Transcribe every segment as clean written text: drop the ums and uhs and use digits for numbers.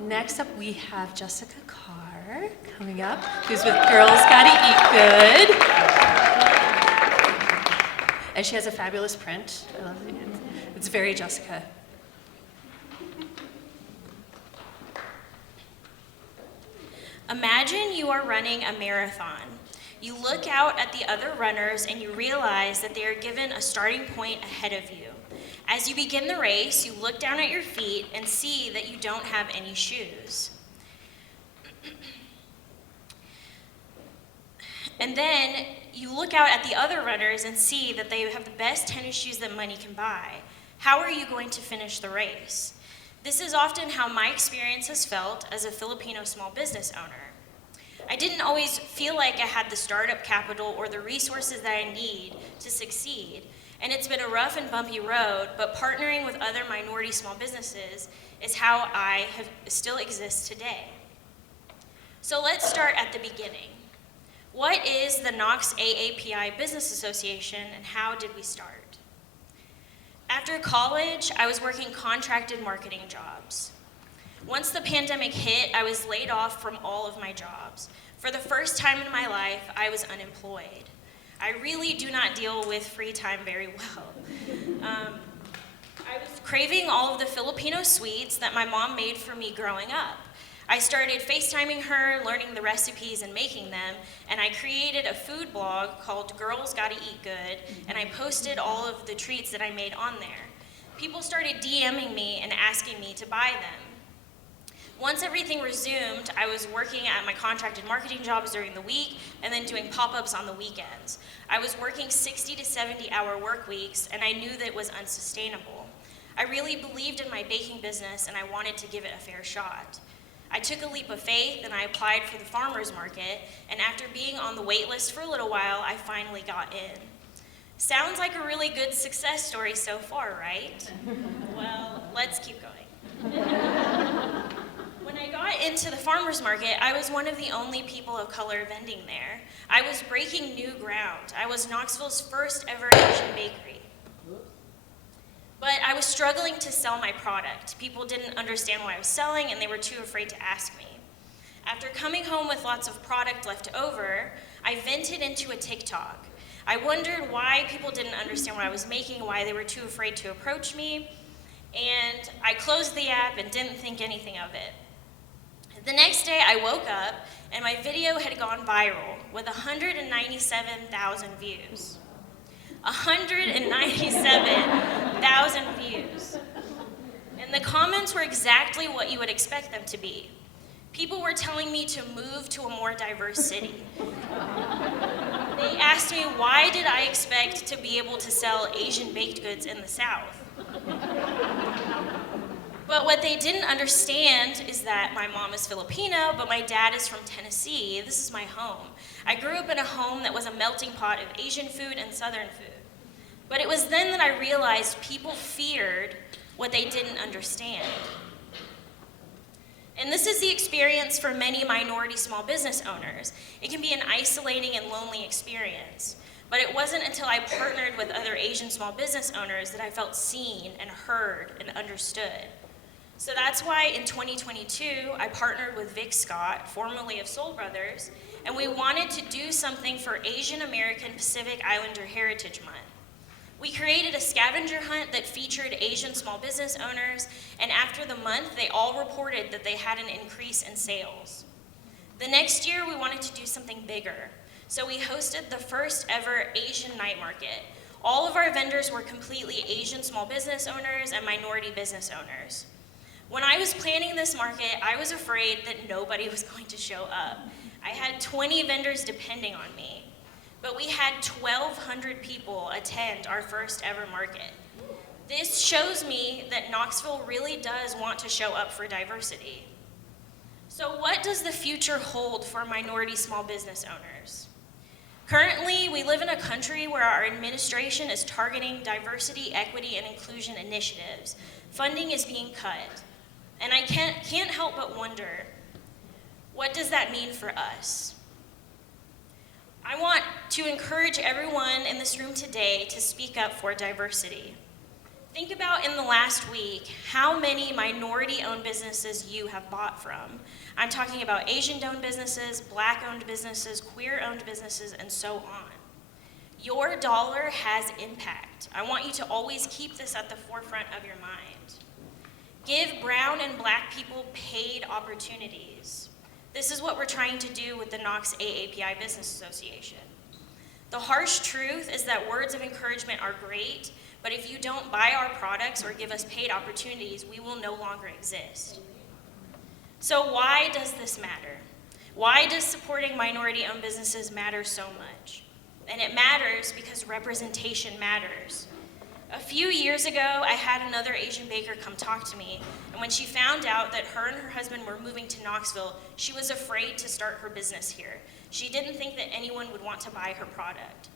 Next up, we have Jessica Carr coming up, who's with Girls Gotta Eat Good. And she has a fabulous print. It's very Jessica. Imagine you are running a marathon. You look out at the other runners and you realize that they are given a starting point ahead of you. As you begin the race, you look down at your feet and see that you don't have any shoes. And then you look out at the other runners and see that they have the best tennis shoes that money can buy. How are you going to finish the race? This is often how my experience has felt as a Filipino small business owner. I didn't always feel like I had the startup capital or the resources that I need to succeed. And it's been a rough and bumpy road, but partnering with other minority small businesses is how I still exist today. So let's start at the beginning. What is the Knox AAPI Business Association and how did we start? After college, I was working contracted marketing jobs. Once the pandemic hit, I was laid off from all of my jobs. For the first time in my life, I was unemployed. I really do not deal with free time very well. I was craving all of the Filipino sweets that my mom made for me growing up. I started FaceTiming her, learning the recipes and making them, and I created a food blog called Girls Gotta Eat Good, and I posted all of the treats that I made on there. People started DMing me and asking me to buy them. Once everything resumed, I was working at my contracted marketing jobs during the week and then doing pop-ups on the weekends. I was working 60 to 70-hour work weeks, and I knew that it was unsustainable. I really believed in my baking business, and I wanted to give it a fair shot. I took a leap of faith and I applied for the farmer's market, and after being on the wait list for a little while, I finally got in. Sounds like a really good success story so far, right? Well, let's keep going. When I got into the farmer's market, I was one of the only people of color vending there. I was breaking new ground. I was Knoxville's first ever Asian bakery. But I was struggling to sell my product. People didn't understand what I was selling, and they were too afraid to ask me. After coming home with lots of product left over, I vented into a TikTok. I wondered why people didn't understand what I was making, why they were too afraid to approach me, and I closed the app and didn't think anything of it. The next day, I woke up, and my video had gone viral with 197,000 views. 197,000 views. And the comments were exactly what you would expect them to be. People were telling me to move to a more diverse city. They asked me, why did I expect to be able to sell Asian baked goods in the South? But what they didn't understand is that my mom is Filipino, but my dad is from Tennessee. This is my home. I grew up in a home that was a melting pot of Asian food and Southern food. But it was then that I realized people feared what they didn't understand. And this is the experience for many minority small business owners. It can be an isolating and lonely experience. But it wasn't until I partnered with other Asian small business owners that I felt seen and heard and understood. So that's why in 2022, I partnered with Vic Scott, formerly of Soul Brothers, and we wanted to do something for Asian American Pacific Islander Heritage Month. We created a scavenger hunt that featured Asian small business owners, and after the month, they all reported that they had an increase in sales. The next year, we wanted to do something bigger, so we hosted the first ever Asian night market. All of our vendors were completely Asian small business owners and minority business owners. When I was planning this market, I was afraid that nobody was going to show up. I had 20 vendors depending on me. But we had 1,200 people attend our first ever market. This shows me that Knoxville really does want to show up for diversity. So what does the future hold for minority small business owners? Currently, we live in a country where our administration is targeting diversity, equity, and inclusion initiatives. Funding is being cut. And I can't help but wonder, what does that mean for us? I want to encourage everyone in this room today to speak up for diversity. Think about in the last week how many minority-owned businesses you have bought from. I'm talking about Asian-owned businesses, Black-owned businesses, queer-owned businesses, and so on. Your dollar has impact. I want you to always keep this at the forefront of your mind. Give brown and Black people paid opportunities. This is what we're trying to do with the Knox AAPI Business Association. The harsh truth is that words of encouragement are great, but if you don't buy our products or give us paid opportunities, we will no longer exist. So why does this matter? Why does supporting minority-owned businesses matter so much? And it matters because representation matters. A few years ago, I had another Asian baker come talk to me, and when she found out that her and her husband were moving to Knoxville, she was afraid to start her business here. She didn't think that anyone would want to buy her product.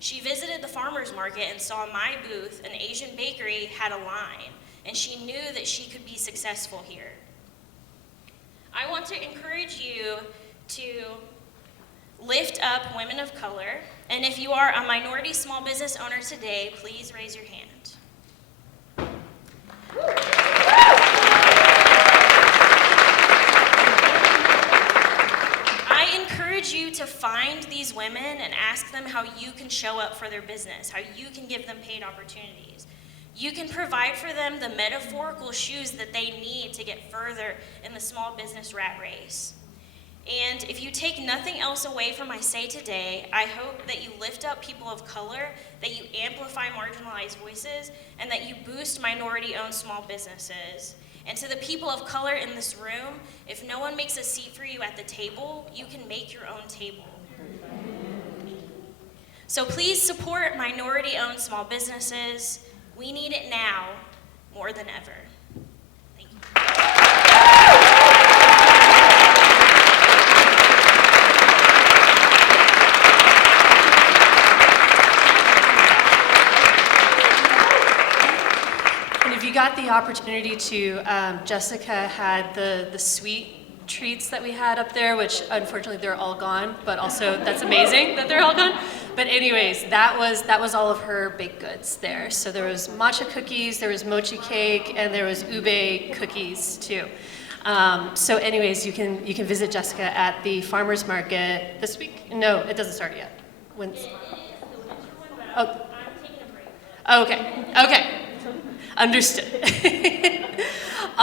She visited the farmer's market and saw my booth, an Asian bakery, had a line, and she knew that she could be successful here. I want to encourage you to lift up women of color, and if you are a minority small business owner today, please raise your hand. I encourage you to find these women and ask them how you can show up for their business, how you can give them paid opportunities. You can provide for them the metaphorical shoes that they need to get further in the small business rat race. And if you take nothing else away from my say today, I hope that you lift up people of color, that you amplify marginalized voices, and that you boost minority-owned small businesses. And to the people of color in this room, if no one makes a seat for you at the table, you can make your own table. So please support minority-owned small businesses. We need it now more than ever. Thank you. If you got the opportunity to, Jessica had the sweet treats that we had up there, which unfortunately they're all gone, but also that's amazing that they're all gone. But anyways, that was all of her baked goods there. So there was matcha cookies, there was mochi cake, and there was ube cookies too. So anyways, you can visit Jessica at the farmers market this week. No, it doesn't start yet. When's? Oh. Okay. Understood.